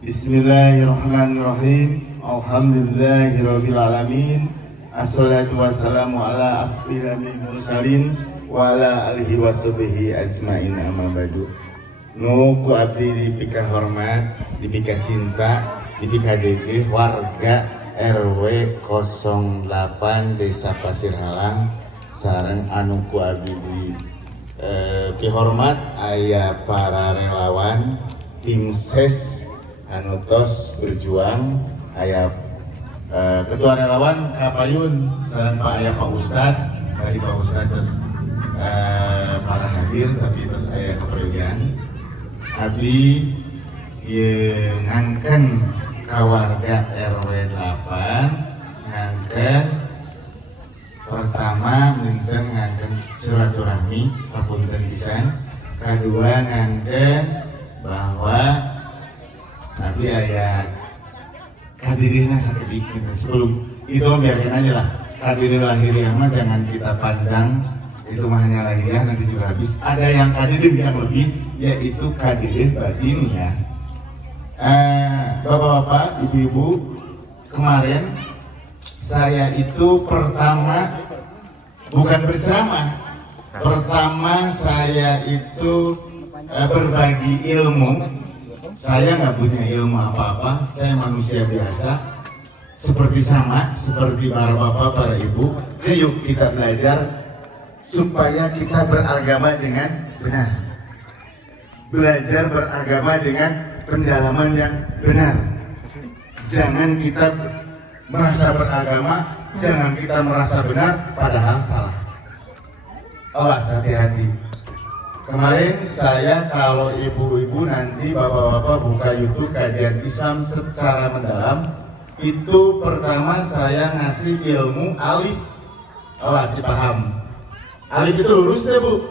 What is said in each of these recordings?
Bismillahirrahmanirrahim. Alhamdulillahirrabbilalamin. Assalatu wassalamu ala asfirani mursalin wa ala alihi wa sahbihi asma'in amma ba'du. Nu ku abdi dipika hormat, dipika cinta, dipika dedeh warga RW 08 Desa Pasir Halang sareng anu ku abdi di hormat aya para relawan tim ses anu tos berjuang aya ketua relawan Kapayun sareng Pak aya Pak Ustad tadi Pak Ustad terus para hadir tapi terus aya keperluan abdi ngangken ka warga RW 8 ngangken pertama minten ngangken silaturahmi papunten pisan kedua ngangken bahwa tapi aya kadirina sakedik sebelum itu biarkan aja lah kadir lahiriah mah jangan kita pandang itu mah hanya lahiriah nanti juga habis. Ada yang kadir yang lebih yaitu kadir batin ya. Bapak-bapak, ibu-ibu, kemarin saya itu pertama bukan berceramah, pertama saya itu berbagi ilmu. Saya nggak punya ilmu apa-apa, saya manusia biasa, seperti para bapak, para ibu. Yuk kita belajar supaya kita beragama dengan benar, belajar beragama dengan pendalaman yang benar. Jangan kita merasa beragama, jangan kita merasa benar padahal salah. Awas, hati-hati. Kemarin saya kalau ibu-ibu nanti bapak-bapak buka YouTube kajian Islam secara mendalam, itu pertama saya ngasih ilmu alif. Awas, paham. Alif itu lurus ya Bu.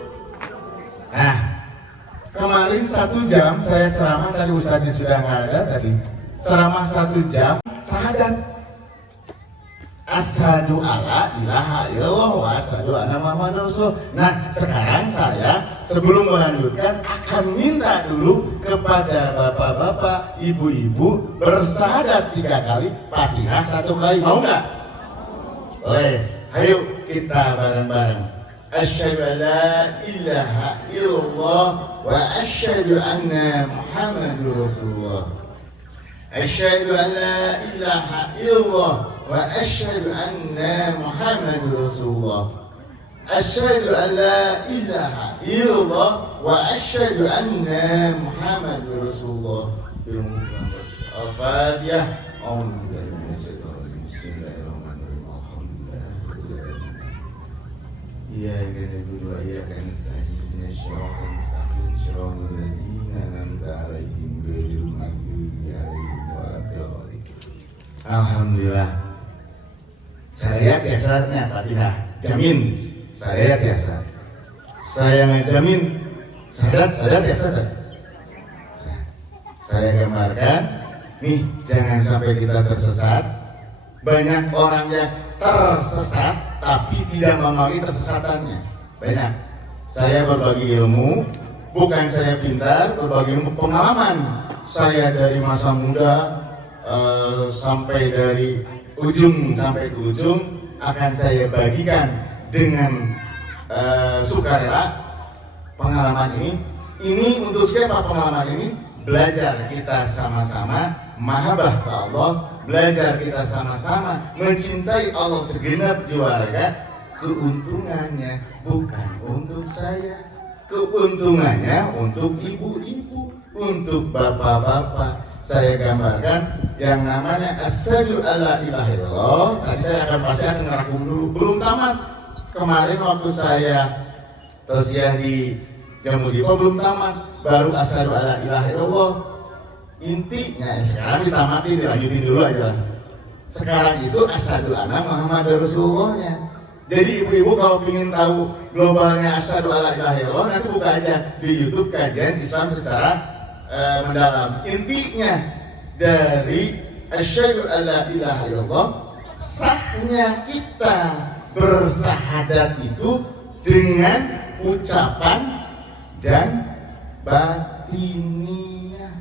Nah, kemarin 1 jam saya ceramah, tadi Ustaznya sudah nggak ada tadi. Ceramah 1 jam, syahadat. Asyhadu alla ilaha illallah wa asyhadu anna Muhammadar Rasulullah. Nah, sekarang saya sebelum melanjutkan akan minta dulu kepada bapak-bapak, ibu-ibu bersyahadat 3 kali, Fatihah 1 kali. Mau nggak? Boleh. Ayo kita bareng-bareng. Asyhadu alla ilaha illallah wa asyhadu anna Muhammadar Rasulullah. Asyhadu an la ilaha illallah wa asyhadu anna Muhammadar Rasulullah. Asyhadu an la ilaha illallah wa asyhadu anna Muhammadar Rasulullah. Al-Fatihah. A'udzubillahi minasyaitonir rajim. Bismillahirrahmanirrahim. Alhamdulillah. Iyyaka na'budu wa iyyaka nasta'in. Ihdinas siratal mustaqim. Shiratal ladzina an'amta 'alaihim ghairil maghdubi 'alaihim. Alhamdulillah. Saya biasanya Fatihah jamin. Saya biasa. Saya ngejamin sadat biasa. Saya gambarkan nih, jangan sampai kita tersesat. Banyak orang yang tersesat tapi tidak mengakui tersesatannya. Banyak. Saya berbagi ilmu, bukan saya pintar, berbagi ilmu pengalaman. Saya dari masa muda sampai dari ujung sampai ke ujung akan saya bagikan dengan sukarela pengalaman ini. Ini untuk siapa pengalaman ini? Belajar kita sama-sama mahabbah ke Allah, belajar kita sama-sama mencintai Allah segenap jiwa raga. Keuntungannya bukan untuk saya, keuntungannya untuk ibu-ibu, untuk bapak-bapak. Saya gambarkan yang namanya asyhadu alla ilaha illallah. Tadi saya pasti akan ngerangkum dulu, belum tamat. Kemarin waktu saya tausiah di Jambu Dipa belum tamat, baru asyhadu alla ilaha illallah. Intinya sekarang ditamatin, dilanjutin dulu aja lah. Sekarang itu asyhadu anna Muhammadar Rasulullahnya. Jadi ibu-ibu kalau ingin tahu globalnya asyhadu alla ilaha illallah, nanti buka aja di YouTube kajian Islam secara mendalam. Intinya dari asyhadu alla ilaha illallah, sahnya kita bersahadat itu dengan ucapan dan batiniah.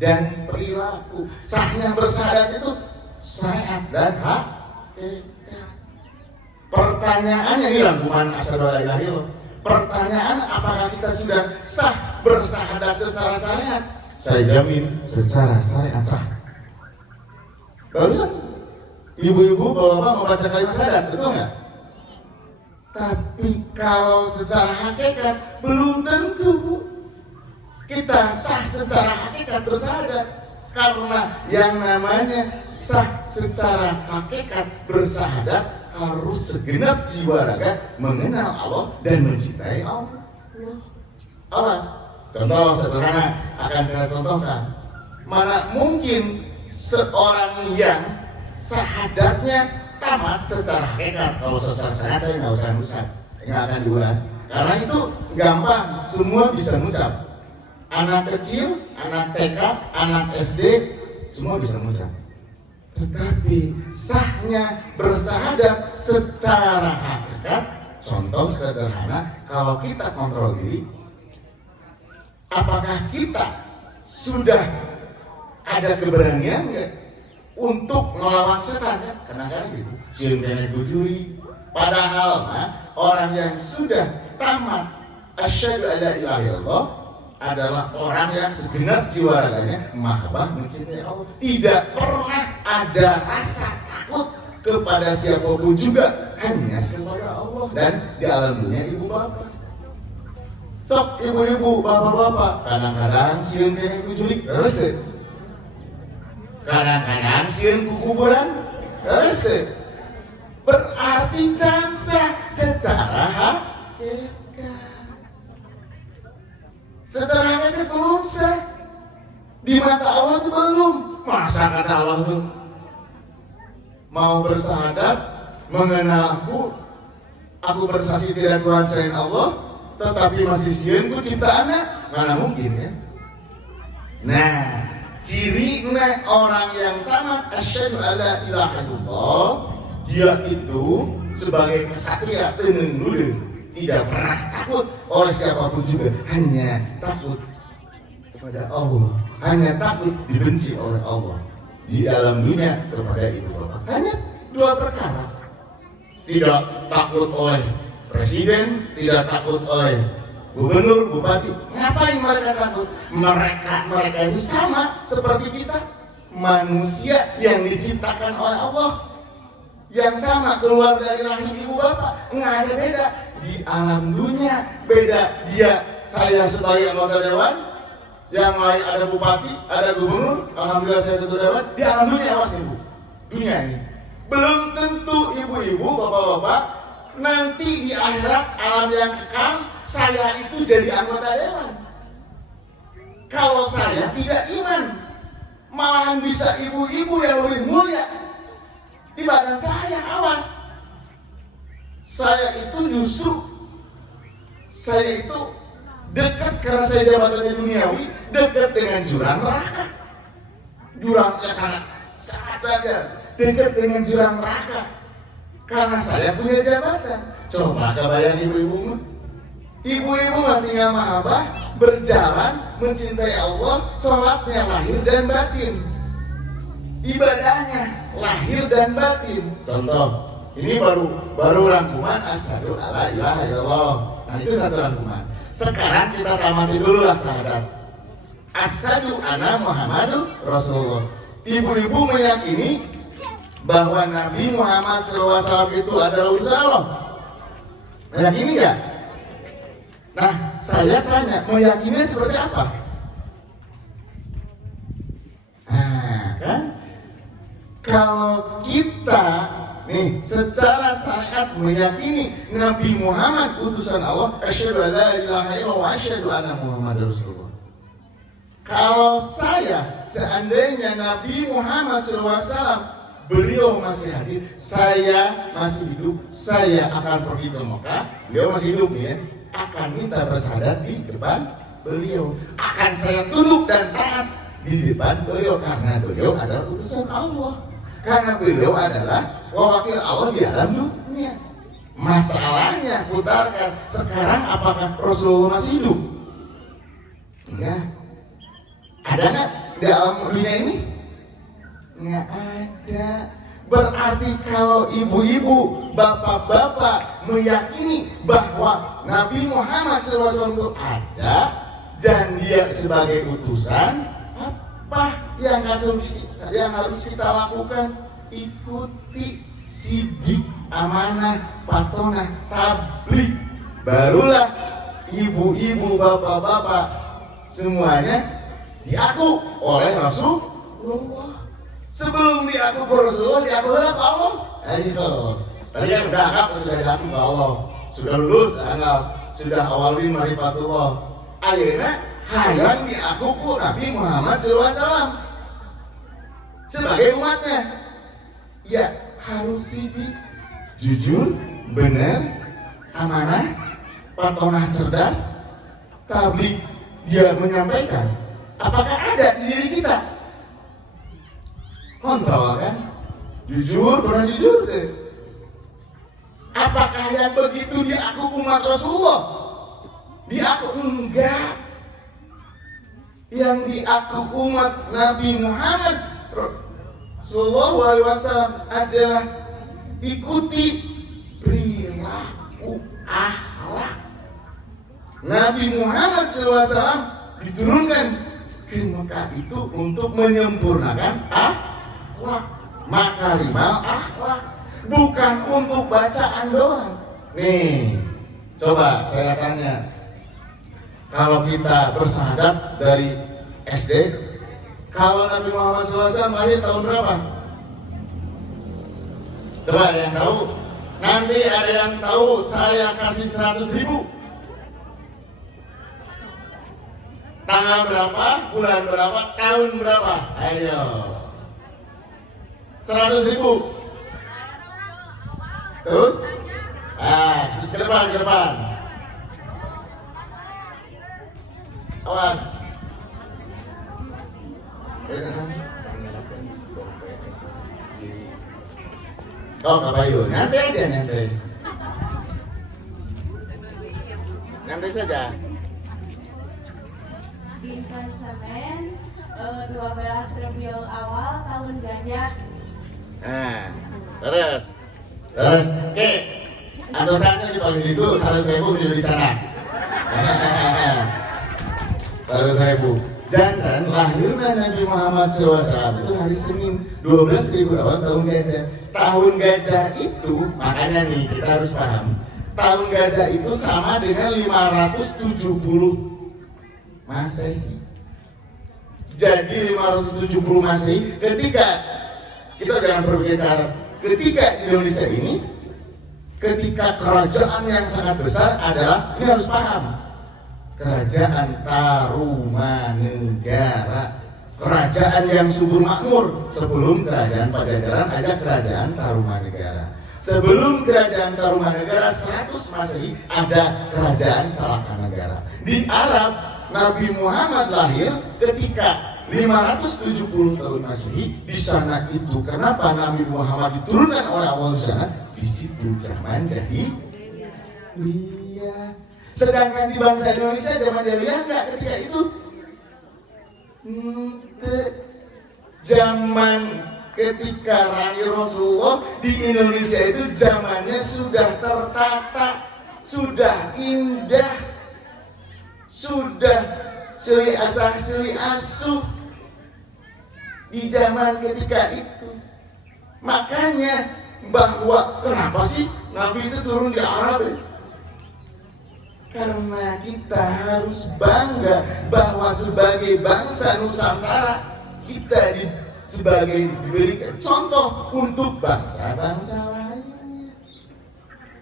dan perilaku. Sahnya bersyahadat itu syariat dan hakikat. Pertanyaannya ini rangkuman asyhadu alla ilaha illallah. Pertanyaan, apakah kita sudah sah bersyahadat secara syariat? Saya jamin secara syariat sah. Barusan ibu-ibu bapak-bapak membaca kalimat syahadat, betul nggak? Tapi kalau secara hakikat belum tentu, Bu. Kita sah secara hakikat bersyahadat. Karena yang namanya sah secara hakikat bersyahadat harus segenap jiwa raga mengenal Allah dan mencintai Allah. Awas, contoh sederhana akan kita contohkan. Mana mungkin seorang yang syahadatnya tamat secara hakikat, kalau secara saya nggak usah ngucap, nggak akan diulas, karena itu gampang, semua bisa ngucap. Anak kecil, anak TK, anak SD, semua bisa ngucap. Tetapi sahnya bersyahadat secara hakikat, contoh sederhana, kalau kita kontrol diri, apakah kita sudah ada keberanian nggak untuk melawan setan? Ya? Kadang-kadang gitu, sieun kene kujuri. Padahal orang yang sudah tamat asyhadu alla ilaha illallah adalah orang yang segenap jiwa raganya mahabbah mencintai Allah. Tidak pernah ada rasa takut kepada siapapun juga, hanya kepada Allah dan di alam dunia ibu bapak. Sok ibu-ibu, bapak-bapak, kadang-kadang sieun kene kujulik, resep. Kadang-kadang sieun kukuburan, resep. Berarti jansa secara hakikat. Secara hakikat belum sah. Di mata Allah itu belum. Masa kata Allah tuh mau bersyahadat, mengenal aku bersaksi tidak Tuhan selain Allah, tetapi masih sieun ku ciptaanna, mana mungkin ya? Nah, ciri orang yang tamat asyhadu alla ilaha illallah, dia itu sebagai kesatria teungeun ludeung, tidak pernah takut oleh siapapun juga, hanya takut kepada Allah, hanya takut dibenci oleh Allah di dalam dunia kepada ibu bapak. Hanya dua perkara, tidak takut oleh presiden, tidak takut oleh gubernur, bupati. Ngapain mereka takut? Mereka itu sama seperti kita, manusia yang diciptakan oleh Allah, yang sama keluar dari rahim ibu bapak. Nggak ada beda di alam dunia. Beda dia, saya sebagai anggota dewan, yang lain ada bupati, ada gubernur, alhamdulillah saya ketua dewan. Di alam dunia awas ibu, dunia ini belum tentu ibu-ibu, bapak-bapak, nanti di akhirat alam yang kekal saya itu jadi anggota dewan. Kalau saya tidak iman, malahan bisa ibu-ibu yang lebih mulia di badan saya. Awas, saya itu justru dekat karena saya jabatannya duniawi, dekat dengan jurang neraka. Jurangnya sangat saja dekat dengan jurang neraka karena saya punya jabatan. Coba kebayang ibu-ibu mah tinggal mahabbah, berjalan mencintai Allah, sholatnya lahir dan batin, ibadahnya lahir dan batin. Contoh, ini baru rangkuman asyhadu alla ilaha illallah. Nah itu satu rangkuman. Sekarang kita tamati dulu lah syahadat asyhadu anna Muhammadur Rasulullah. Ibu-ibu meyakini bahwa Nabi Muhammad SAW itu adalah utusan Allah. Meyakini nggak? Nah, saya tanya, meyakini seperti apa? Nah, kan? Kalau kita nih secara syariat meyakini Nabi Muhammad utusan Allah, asyhadu alla ilaha illallah wa asyhadu anna Muhammadar Rasulullah. Kalau saya seandainya Nabi Muhammad SAW beliau masih hadir, saya masih hidup, saya akan pergi ke Mekah, beliau masih hidup nih ya, akan minta bersyahadat di depan beliau, akan saya tunduk dan taat di depan beliau karena beliau adalah utusan Allah, karena beliau adalah wakil Allah di alam dunia. Masalahnya putarkan sekarang, apakah Rasulullah masih hidup? Enggak. Ada nggak? di alam dunia ini? Nggak ada. Berarti kalau ibu-ibu, bapak-bapak meyakini bahwa Nabi Muhammad SAW itu ada dan dia sebagai utusan, apa yang harus kita lakukan? Ikuti sidik, amanah, patonah, tabligh. Barulah ibu-ibu, bapak-bapak semuanya diaku oleh Rasulullah. Sebelum diaku ke Rasulullah, diaku oleh Allah. Ayo, tadi yang udah anggap sudah diaku ke Allah, sudah lulus anggap, sudah awalin marifatullah. Akhirnya hayang diaku ku Nabi Muhammad SAW sebagai umatnya. Ya harus sidik, jujur, benar, amanah, patonah, cerdas, tabligh. Dia menyampaikan apakah ada di diri kita? Kontrol kan? Jujur, pernah jujur deh. Apakah yang begitu diaku umat Rasulullah? Diaku enggak. Yang diaku umat Nabi Muhammad Sallallahu Alaihi Wasallam adalah ikuti perilaku akhlak. Nabi Muhammad SAW diturunkan ke Mekah itu untuk menyempurnakan akhlak, makarimal akhlak, bukan untuk bacaan doang. Nih, coba saya tanya, kalau kita bersahadat dari SD, kalau Nabi Muhammad SAW lahir tahun berapa? Coba ada yang tahu? Nanti ada yang tahu, saya kasih 100.000. Tanggal berapa, bulan berapa, tahun berapa? Ayo. 100.000. Terus? Ke depan. Awas. Oh, Kak Bayu, nanti aja nanti saja. Bintang Semen 12 Rabiul Awal tahun gajah. Terus, oke. Atusannya di paling itu 100.000 di sana. 100.000. Dan lahirnya Nabi Muhammad SAW itu hari Senin 12 Rabiul tahun gajah. Tahun gajah itu, makanya nih kita harus paham. Tahun gajah itu sama dengan 570 Masehi. Jadi 570 Masehi ketika kita jangan berpikir ke Arab. Ketika di Indonesia ini, ketika kerajaan yang sangat besar adalah, ini harus paham, Kerajaan Tarumanegara, kerajaan yang subur makmur. Sebelum kerajaan Pajajaran ada kerajaan Tarumanegara. Sebelum kerajaan Tarumanegara 100 Masehi ada kerajaan Salakanegara. Di Arab Nabi Muhammad lahir ketika 570 tahun Masehi. Di sana itu kenapa Nabi Muhammad diturunkan oleh Allah di sana? Di situ zaman jahiliyah. Sedangkan di bangsa Indonesia zaman jahiliyah enggak ketika itu. Zaman ketika lahir Rasulullah di Indonesia itu zamannya sudah tertata, sudah indah, sudah seli asah seli asuh di zaman ketika itu. Makanya bahwa kenapa sih Nabi itu turun di Arab? Karena kita harus bangga bahwa sebagai bangsa Nusantara kita diberikan contoh untuk bangsa-bangsa lainnya.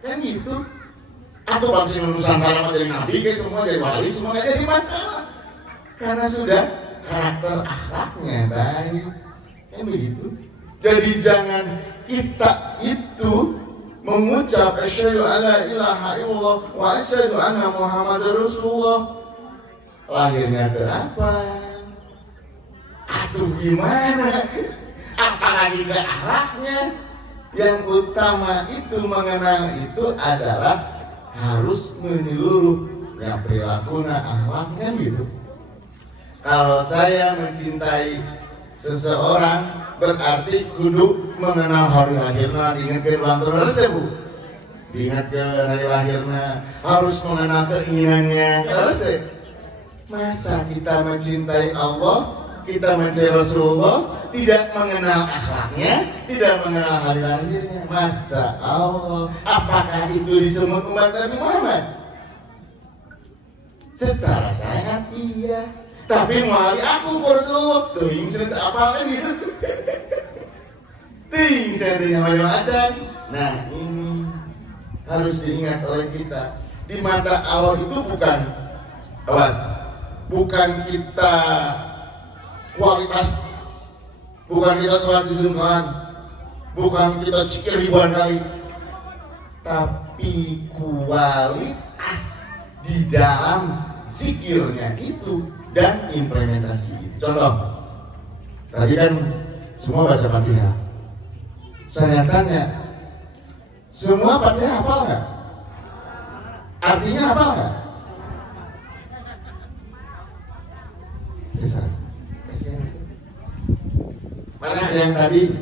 Kan gitu. Atau bangsa Nusantara menjadi nabi, kayak semua jadi wali, semua gak jadi masalah. Karena sudah karakter akhlaknya baik. Kan begitu. Jadi jangan kita itu mengucap asyhadu alla ilaha illallah wa asyhadu anna Muhammadar Rasulullah. Lahirnya ke apa? Aduh gimana? Apalagi ke akhlaknya. Yang utama itu mengenal itu adalah harus menyeluruh yang perilakunya akhlaknya gitu. Kalau saya mencintai seseorang berarti kudu mengenal hari lahirna, diingatkan ulang tahun resep Bu. Diingatkan hari lahirna, harus mengenal keinginannya resep. Masa kita mencintai Allah, kita mencintai Rasulullah, tidak mengenal akhlaknya, tidak mengenal hari lahirnya? Masa Allah, apakah itu disebut umat Nabi Muhammad? Secara sangat iya. Tapi melalui aku Rasulullah, ting cerita apa lagi itu? Ting cerita macam-macam. Nah ini harus diingat oleh kita. Di mata Allah itu bukan, awas, bukan kita kualitas, bukan kita sholat juzul Quran, bukan kita zikir ribuan kali, tapi kualitas di dalam zikirnya itu dan implementasi itu. Contoh, tadi kan semua baca Fatihah. Saya tanya, semua Fatihah hafal nggak? Artinya hafal nggak? Bisa. Mana yang tadi?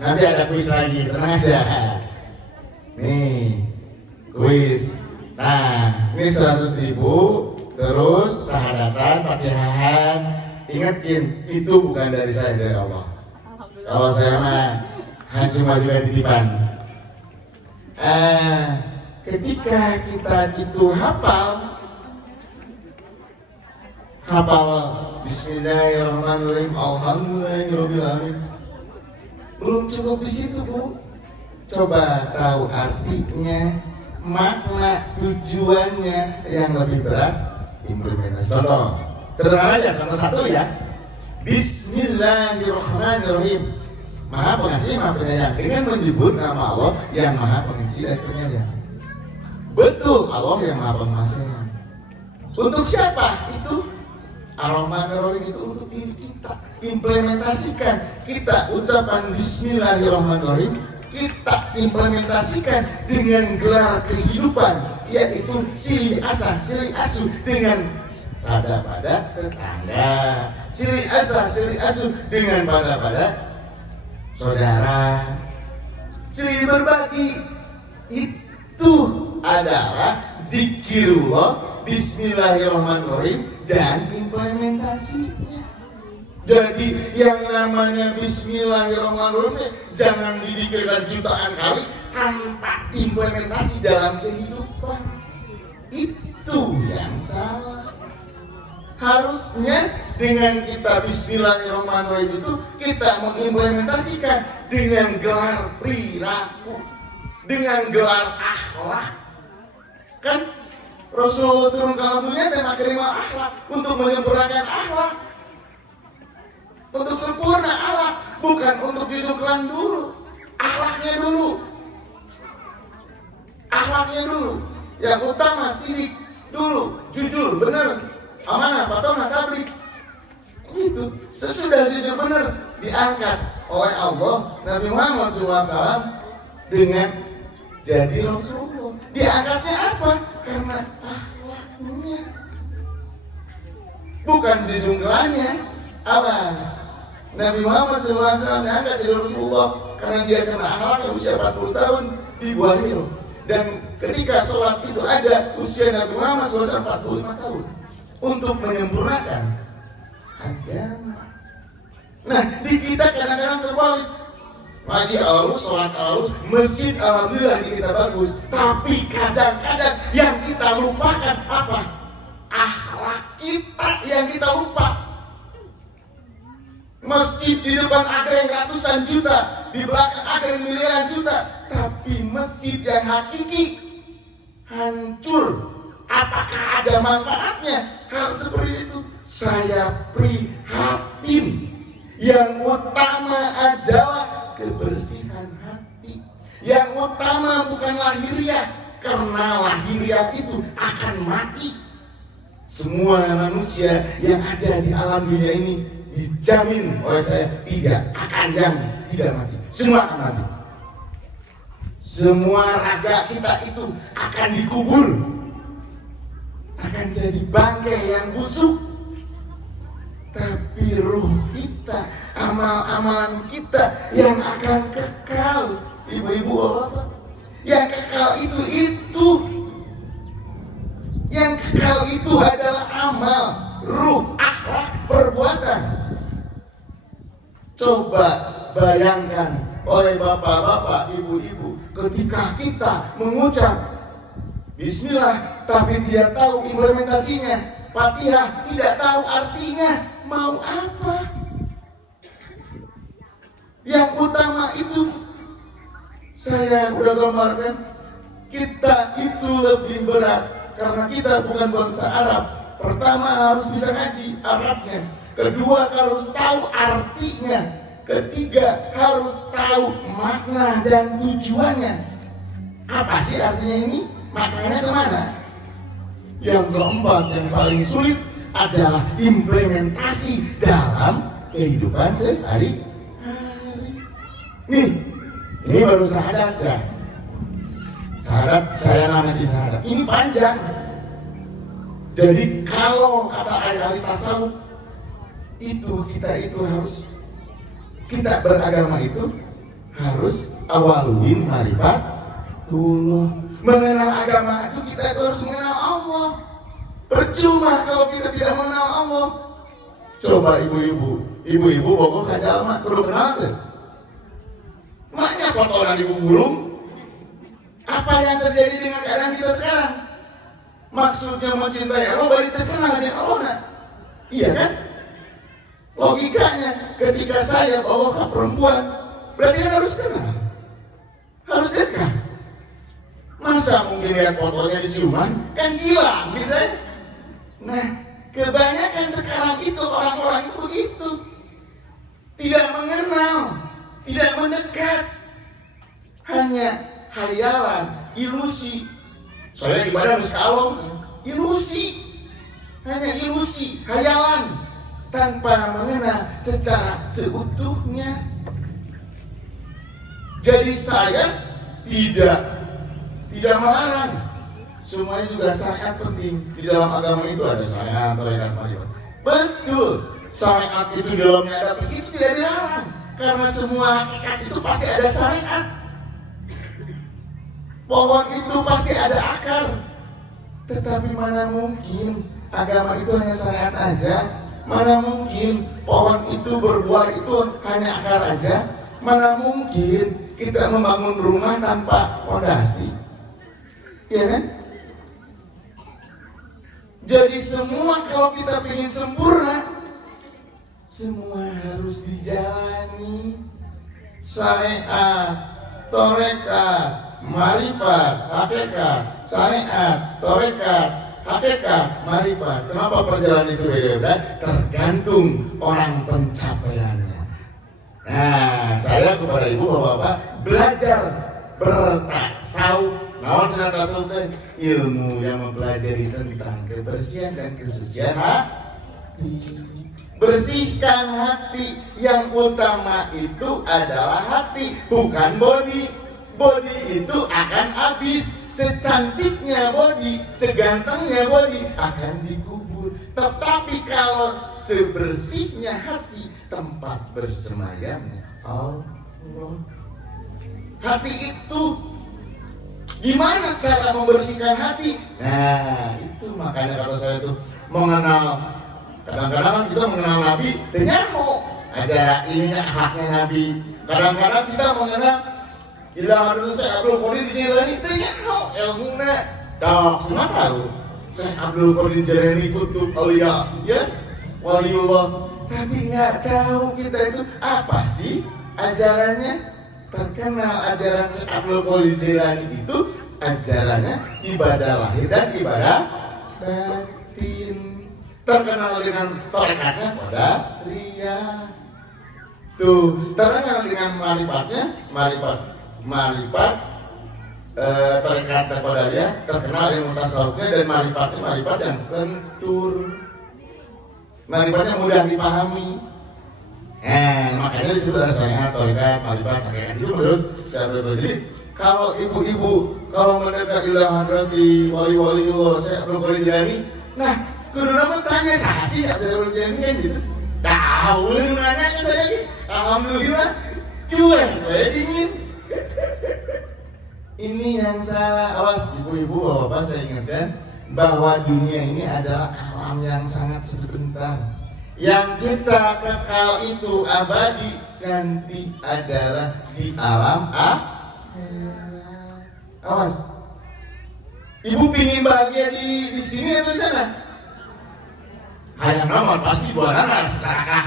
Nanti ada kuis lagi, tenang aja. Nih, kuis. Nah, ini 100.000, terus syahadatan, Fatihahan. Ingetin, itu bukan dari saya, dari Allah. Kalau saya mah cuma juga titipan. Ketika kita itu hafal Bismillahirrahmanirrahim, Alhamdulillahirobbilalamin, belum cukup di situ Bu. Coba tahu artinya, makna, tujuannya, yang lebih berat implementasi. Contoh sederhana aja, contoh satu ya. Bismillahirrahmanirrahim, Maha Pengasih Maha Penyayang, dengan menyebut nama Allah yang Maha Pengasih dan Penyayang. Betul, Allah yang Maha Pengasih. Untuk siapa itu? Ar-Rahman-Ar-Rahim itu untuk diri kita. Implementasikan, kita ucapan Bismillahirrahmanirrahim, kita implementasikan dengan gelar kehidupan, yaitu silih asah, silih asuh dengan pada tetangga, silih asah, silih asuh dengan pada saudara, silih berbagi. Itu adalah zikirullah Bismillahirrahmanirrahim dan implementasinya. Jadi yang namanya Bismillahirrahmanirrahim jangan dipikirkan jutaan kali tanpa implementasi dalam kehidupan. Itu yang salah. Harusnya dengan kita Bismillahirrahmanirrahim itu kita mengimplementasikan dengan gelar perilaku, dengan gelar akhlak. Kan Rasulullah turun ke alam dunia dan mengkirimkan akhlak untuk menyempurnakan akhlak, untuk sempurna akhlak, bukan untuk diduklan dulu. Akhlaknya dulu. Yang utama sidik dulu, jujur, benar, amanah, patuh, tabligh. Itu sesudah jujur benar diangkat oleh Allah Nabi Muhammad SAW dengan jadi Rasulullah. Diangkatnya apa? Karena akhlaknya, bukan jujungkelannya. Awas, Nabi Muhammad SAW diangkat jadi Rasulullah karena dia kena akhlaknya usia 40 tahun di Gua Hiro. Dan ketika sholat itu ada, usia Nabi Muhammad SAW 45 tahun untuk menyempurnakan agama. Nah, di kita kadang-kadang terbalik. Lagi alus, sholat alus, masjid alhamdulillah di kita bagus. Tapi kadang-kadang yang kita lupakan apa? Akhlak kita yang kita lupa. Masjid di depan ada yang ratusan juta, di belakang ada yang miliaran juta. Tapi masjid yang hakiki hancur. Apakah ada manfaatnya? Hal seperti itu saya prihatin. Yang utama adalah kebersihan hati. Yang utama bukan lahiriah, karena lahiriah itu akan mati. Semua manusia yang ada di alam dunia ini dijamin oleh saya tidak mati. Semua akan mati. Semua raga kita itu akan dikubur. akan jadi bangkai yang busuk. Tapi ruh kita, amal-amalan kita yang akan kekal. Ibu-ibu, bapak, yang kekal itu. Yang kekal itu adalah amal, ruh, akhlak, perbuatan. Coba bayangkan oleh bapak-bapak, ibu-ibu, ketika kita mengucap Bismillah tapi tidak tahu implementasinya, Fatihah tidak tahu artinya, mau apa? Yang utama itu saya udah gambarkan, kita itu lebih berat karena kita bukan bangsa Arab. Pertama harus bisa ngaji Arabnya, kedua harus tahu artinya, ketiga harus tahu makna dan tujuannya. Apa sih artinya ini? Maknanya kemana? Yang keempat, yang paling sulit adalah implementasi dalam kehidupan sehari-hari. Nih, ini baru syahadat ya. Syahadat, saya namanya syahadat. Ini panjang. Jadi kalau kata ahli tasawuf kita harus, kita beragama itu harus awaludin marifatullah. Mengenal agama itu kita itu harus mengenal Allah. Percuma kalau kita tidak mengenal Allah. Coba ibu-ibu Bogor kajalma kudu kenal tuh. Maknya potongan ibu gulung. Apa yang terjadi dengan keadaan kita sekarang? Maksudnya mencintai Allah bari terkenal dengan Allah. Iya kan? Logikanya ketika saya bawa ke perempuan, berarti kan harus kenal, harus dekat. Masa mungkin lihat fotonya di ciuman? Kan gila misalnya. Nah, kebanyakan sekarang itu orang-orang itu begitu. Tidak mengenal, tidak mendekat. Hanya hayalan, ilusi. Saya ibadah sekalong, ilusi. Hanya ilusi, hayalan, tanpa mengenal secara seutuhnya. Jadi saya tidak melarang. Semuanya juga sangat penting. Di dalam agama itu ada syariat, tarekat, marifat. Betul. Syariat itu di dalamnya ada, itu tidak dilarang. Karena semua hakikat itu pasti ada syariat. Pohon itu pasti ada akar. Tetapi mana mungkin agama itu hanya syariat aja? Mana mungkin pohon itu berbuah itu hanya akar aja? Mana mungkin kita membangun rumah tanpa fondasi? Ya kan? Jadi semua kalau kita ingin sempurna, semua harus dijalani. Syariat, tarekat, marifat, hakikat. Syariat, tarekat, hakikat, marifat. Kenapa perjalanan itu beda-beda? Tergantung orang pencapaiannya. Nah, saya kepada ibu bapak belajar bertasawuf. Nawan tasawuf ilmu yang mempelajari tentang kebersihan dan kesucian hati. Bersihkan hati, yang utama itu adalah hati, bukan body. Body itu akan habis, secantiknya body, segantengnya body akan dikubur. Tetapi kalau sebersihnya hati, tempat bersemayamnya Allah. Hati itu gimana cara membersihkan hati? Nah, itu makanya kalau saya tuh mengenal, kadang-kadang kita mengenal Nabi, ternyata ajaran ininya akhlaknya Nabi. Kadang-kadang kita mengenal Ilah Abdul Qadir Jilani, ternyata ilmunya cowok semua tahu. Syekh Abdul Qadir Jilani kutub aulia, ya, waliullah. Tapi nggak tahu kita itu apa sih ajarannya. Terkenal ajaran Syekh Abdul Qadir Jilani itu ajarannya ibadah lahir dan ibadah batin. Terkenal dengan tarekatnya qadariyah. Tuh, terkenal dengan marifat tarekat qadariyah, terkenal ilmu tasawufnya, dan marifat yang lentur. Marifatnya mudah dipahami. Makanya disebut syariat, tarekat, marifat, hakikat. Itu menurut saya betul. Jadi Kalau ibu-ibu kalau mendekat ila hadrati wali-wali Allah Syekh Abdul Jilani, nah kudu nama tanya sasi Abdul Jilani kan gitu. Tahu nanya ke saya lagi. Alhamdulillah cuek, dingin. Ini yang salah. Awas ibu-ibu, bapak-bapak, saya ingatkan bahwa dunia ini adalah alam yang sangat sebentar. Yang kita kekal itu abadi, nanti adalah di alam awas. Ibu pingin bahagia di sini atau di sana? Hayang nama pasti dua nana sekarang.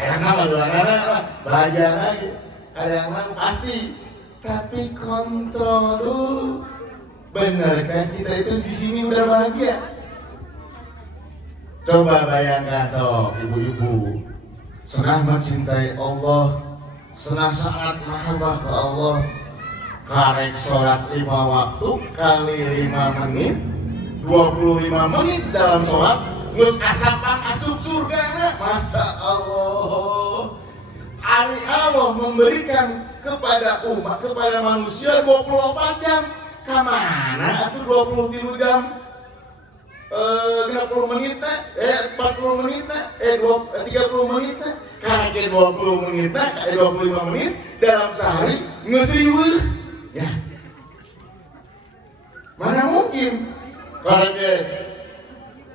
Hayang nama dua nana bahagia lagi. Ada yang nama pasti. Tapi kontrol dulu. Bener kan kita itu di sini udah bahagia? Coba bayangkan sok ibu-ibu senang mencintai Allah, senang sangat mahabbah ke Allah. Karek sholat 5 waktu kali 5 menit 25 menit dalam sholat ngus asapan asup surga. Masa Allah hari Allah memberikan kepada umat, kepada manusia 24 jam. Kamana itu 23 jam 50 menit 40 menit 30 menit karek 20 menit 25 menit dalam sehari ngesriweuh. Ya, mana mungkin karena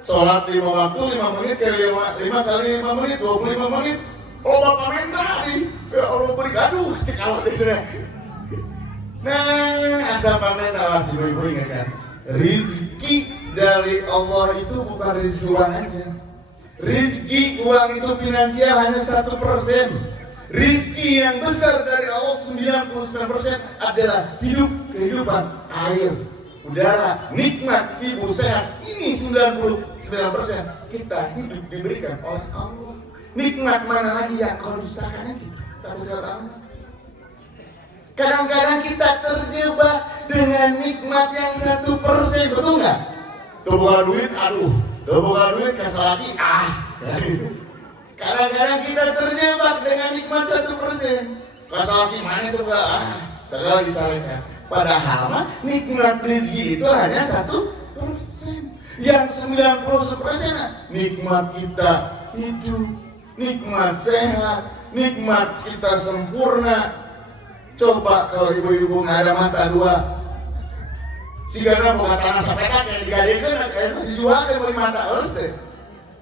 sholat 5 waktu 5 menit kali 5 kali 5 menit 25 menit. Oh bapak minta hari ya Allah beri aduh cek awat di sana. Nah asal pamen awas ibu-ibu ingat kan, rizki dari Allah itu bukan rizki uang aja. Rizki uang itu finansial hanya 1%. Rizki yang besar dari Allah 99% adalah kehidupan, air, udara, nikmat, ibu sehat. Ini 99% kita hidup diberikan oleh Allah. Nikmat mana lagi yang kau dustakannya kita? Tak bisa tahu. Kadang-kadang kita terjebak dengan nikmat yang 1%, betul nggak? Tuh buka duit, aduh, tuh buka duit kasih lagi, Kadang-kadang kita terjebak dengan nikmat 1%. Kasih lagi mana itu enggak? Segala disalahkan. Padahal mah nikmat rezeki itu hanya 1%. Yang 90% nikmat kita hidup, nikmat sehat, nikmat kita sempurna. Coba kalau ibu-ibu nggak ada mata dua, sigana boga tanah sapeka kayak digadekeun kayak dijual kayak beli mata harus deh.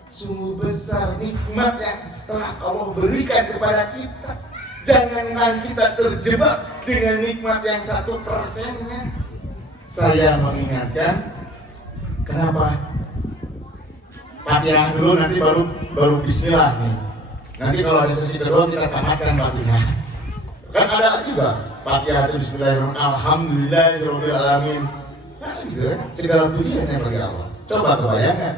Sungguh besar nikmat yang telah Allah berikan kepada kita. Janganlah kita terjebak dengan nikmat yang 1%-nya. Saya mengingatkan, kenapa? Fatihah dulu, nanti baru Bismillah nih. Nanti kalau ada sesi kedua kita tamatkan Fatihah. Kan ada juga Fatihah itu Bismillahirrahmanirrahim, Alhamdulillahirabbil alamin. Kan gitu kan? Segala pujian yang bagi Allah. Coba kebayangkan.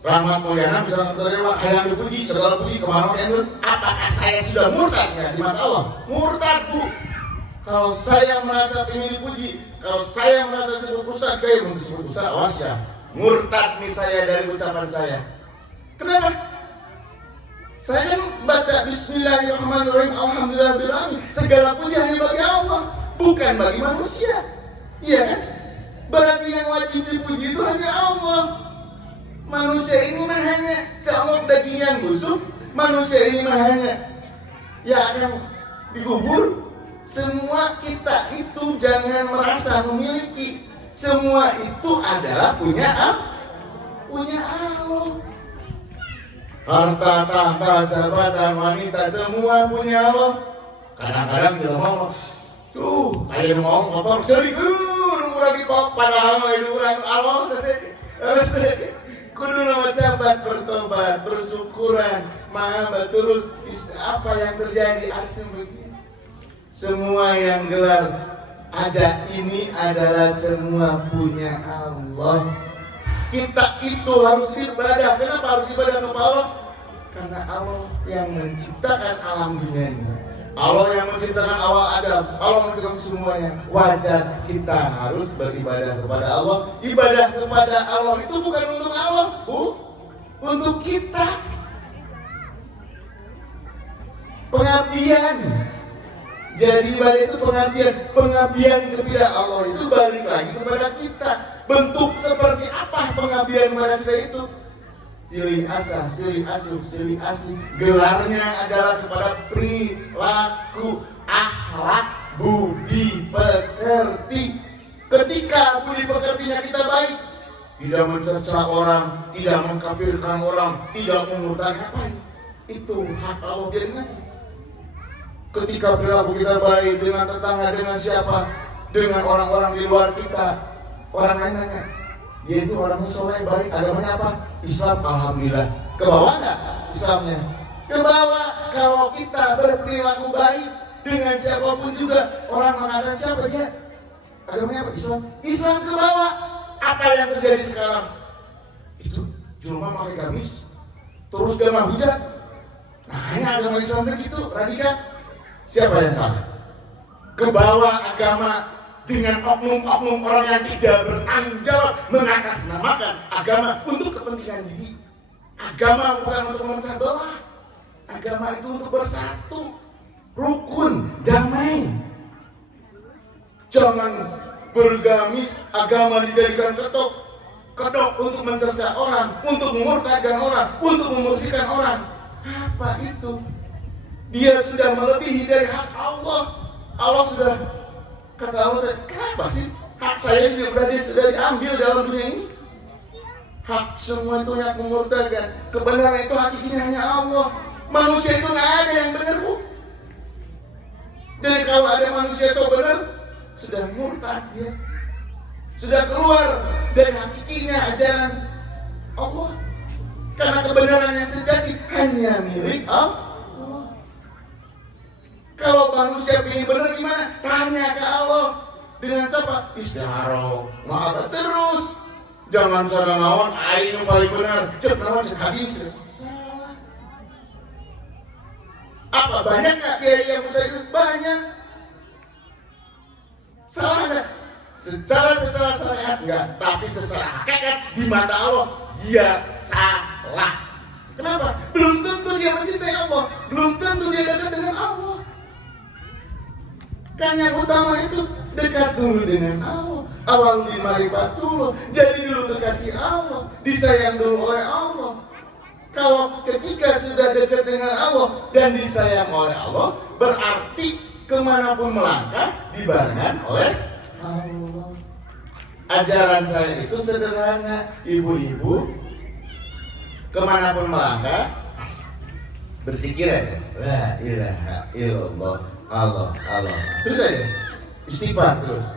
Rahmat mulyana bisa terlewat, yang dipuji, segala puji kemana yang. Apakah saya sudah murtad ya di mata Allah? Murtad bu. Kalau saya merasa ingin dipuji, kalau saya merasa disebut ustaz, kayak mau disebut ustaz, awas ya. Murtad nih saya dari ucapan saya. Kenapa? Saya kan baca Bismillahirrahmanirrahim, Alhamdulillahirrahmanirrahim. Segala puji hanya bagi Allah, bukan bagi manusia. Iya kan? Berarti yang wajib dipuji itu hanya Allah. Manusia ini mah hanya seonggok daging yang busuk. Manusia ini mah hanya ya akan dikubur. Semua kita itu jangan merasa memiliki. Semua itu adalah punya Allah. Harta, tahta, jabatan, wanita, semua punya Allah. Kadang-kadang kita mau ayo mau motor cari urang di kok padahal itu urang Allah harus kudu nama cabat, bertobat, bersyukuran, maaf terus apa yang terjadi aksi begini. Semua yang gelar ada ini adalah semua punya Allah. Kita itu harus ibadah. Kenapa harus ibadah kepada Allah? Karena Allah yang menciptakan alam dunia ini. Allah yang menciptakan awal Adam, Allah menciptakan semuanya. Wajar kita harus beribadah kepada Allah. Ibadah kepada Allah itu bukan untuk Allah, untuk kita. Pengabdian. Jadi ibadah itu pengabdian kepada Allah itu balik lagi kepada kita. Bentuk seperti apa pengabdian kepada kita itu? Silih asah, silih asuh, silih asih. Gelarnya adalah kepada perilaku, akhlak, budi pekerti. Ketika budi pekertinya kita baik, tidak mencerca orang, tidak mengkafirkan orang, tidak memurtadkan apa itu hak Allah dia. Ketika perilaku kita baik dengan tetangga, dengan siapa, dengan orang-orang di luar kita, orang lain nanya, dia itu orangnya soleh, baik, agamanya apa? Islam, alhamdulillah. Ke bawah nggak Islamnya? Ke bawah. Kalau kita berperilaku baik dengan siapapun juga, orang mengatakan siapa dia? Agamanya apa? Islam. Islam ke bawah. Apa yang terjadi sekarang? Itu cuma pakai gamis, terus dia nggak hujat. Nah, ini agama Islam begitu radikal. Siapa yang salah? Kebawa agama dengan oknum-oknum orang yang tidak bertanggung jawab mengatasnamakan agama untuk kepentingan diri. Agama bukan untuk memecah belah. Agama itu untuk bersatu, rukun, damai. Jangan bergamis agama dijadikan kedok untuk mencerca orang, untuk memurtadkan orang, untuk membersihkan orang. Apa itu? Dia sudah melebihi dari hak Allah. Allah sudah, kata Allah, kenapa sih hak saya ini sudah diambil dalam dunia ini? Hak semua itu yang memurtadkan. Kebenaran itu hakikinya hanya Allah. Manusia itu nggak ada yang benar, Bu. Jadi kalau ada manusia so benar, sudah murtad dia, sudah keluar dari hakikinya ajaran Allah. Karena kebenaran yang sejati hanya milik Allah. Kalau manusia ingin benar gimana? Tanya ke Allah. Dengan siapa? Istiharo. Maaf terus. Jangan salah lawan. Ayo paling benar. Cek lawan cek hadis. Salah. Apa banyak nggak kiai yang bisa itu? Banyak. Salah nggak? Secara syariat enggak, tapi secara hakikat di mata Allah dia salah. Kenapa? Belum tentu dia mencintai Allah. Belum tentu dia dekat dengan Allah. Kan yang utama itu dekat dulu dengan Allah. Awal di marifatullah, jadi dulu kekasih Allah, disayang dulu oleh Allah. Kalau ketika sudah dekat dengan Allah dan disayang oleh Allah, berarti kemanapun melangkah dibarengan oleh Allah. Ajaran saya itu sederhana, ibu-ibu kemanapun melangkah berzikir aja, la ilaha illallah. Allah. Terus aja istighfar terus.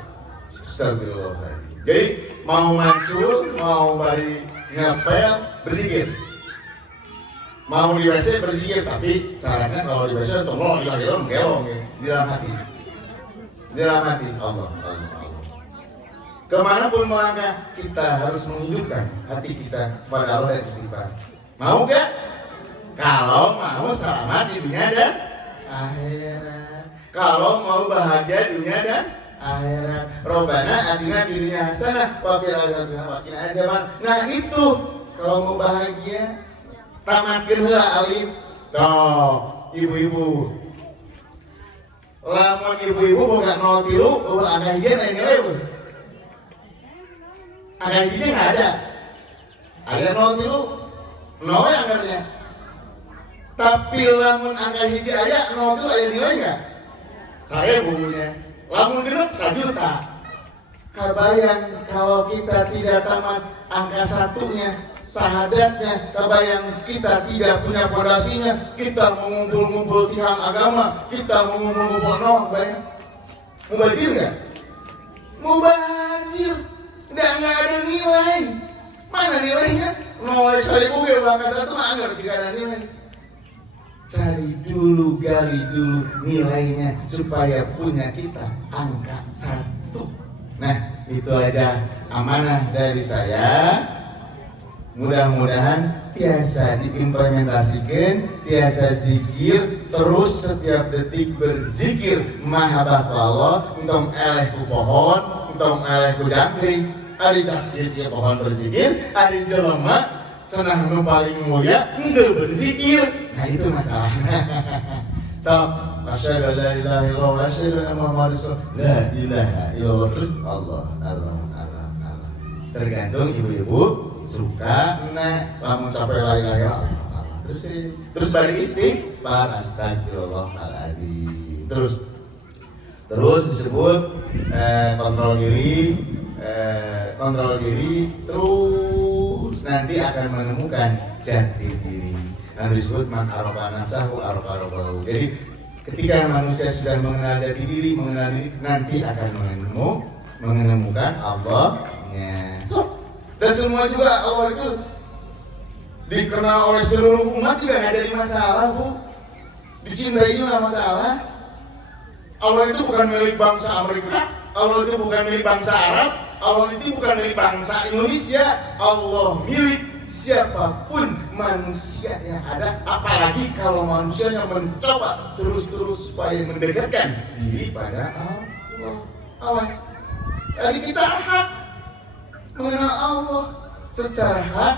Astagfirullahaladzim. Jadi mau mancul, mau bari ngepel, berzikir. Mau di WC berzikir, tapi syaratnya kalau di WC tolong gelong ya. Di dalam hati. Allah. Kemanapun melangkah, kita harus menghidupkan hati kita kepada Allah dan istighfar. Mau gak? Kalau mau selamat di dunia dan akhirat. Kalau mau bahagia dunia dan akhirat. Robbana atina fid dunya hasanah wa fil akhirati hasanah wa qina adzaban. Nah itu kalau mau bahagia tamatkeun heula alif. Tuh, ibu-ibu. Lamun ibu-ibu boga 03 eueuh angka hiji lain nilai eueuh. Angka hiji enggak ada. Aya 03 nol ya angkanya. Tapi lamun angka hiji aya 03 aya nilai enggak? 1000 lamun genep 1 juta. Kabayang kalau kita tidak tamat angka satunya, sahadatnya, kabayang kita tidak punya fondasinya, kita mengumpul-ngumpul tiang agama, kita mengumpul-ngumpul nong, bayang. Mubazir nggak? Mubazir, nggak ada nilai. Mana nilainya? Nol 1000 ya angka satu nggak ngerti ada nilai. Cari dulu, gali dulu nilainya supaya punya kita angka 1. Nah, itu aja amanah dari saya. Mudah-mudahan biasa diimplementasikan, biasa zikir, terus setiap detik berzikir mahabbah Allah, entong eleh ku pohon, entong eleh ku jangkring, ari cakir pohon berzikir, ari jelema cenah nu paling mulia henteu berzikir. Nah itu masalahnya. So, asyhadu an la ilaha illallah wa asyhadu anna muhammadar rasulullah. La ilaha illallah terus Allah. Tergantung ibu-ibu suka lamun capek la ilaha illallah. Terus bari istighfar astagfirullahaladzim. Terus disebut kontrol diri, terus nanti akan menemukan jati diri. Yang disebut man arafa nafsahu arafa rabbahu. Jadi ketika manusia sudah mengenal jati diri, nanti akan menemukan Allahnya. Dan semua juga Allah itu dikenal oleh seluruh umat juga nggak jadi masalah, Bu. Dicintai juga nggak masalah. Allah itu bukan milik bangsa Amerika, Allah itu bukan milik bangsa Arab, Allah itu bukan milik bangsa Indonesia. Allah milik siapapun manusia yang ada, apalagi kalau manusianya mencoba terus supaya mendekatkan diri pada Allah. Awas, jadi kita hak mengenal Allah secara hak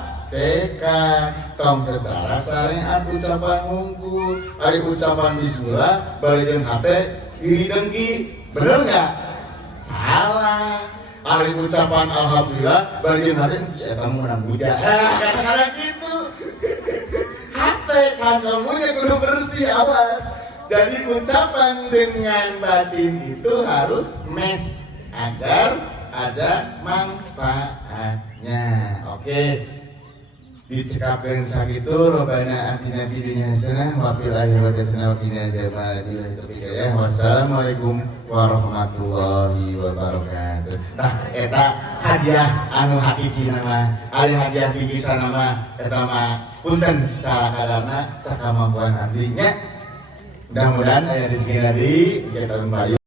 tong secara syariat ucapan unggul, hari ucapan bismillah, balikin hati diri dengki, bener nggak? Salah. Hari ucapan alhamdulillah, balikin hati saya kamu menang buja. Kadang-kadang gitu. Hati kan kamunya kudu bersih, awas. Jadi ucapan dengan batin itu harus mes agar ada manfaatnya. Oke. Dicekapkan sakitu Rabbana atina fid dunya hasanah wa fil akhirati hasanah wa qina adzabannar. Wassalamualaikum warahmatullahi wabarakatuh. Nah, eta hadiah anu hakiki nama, ari hadiah bingkisan nama eta mah punten salah kadarna sakamampuan abdi nya. Mudah-mudahan aya di sini tadi kita bayu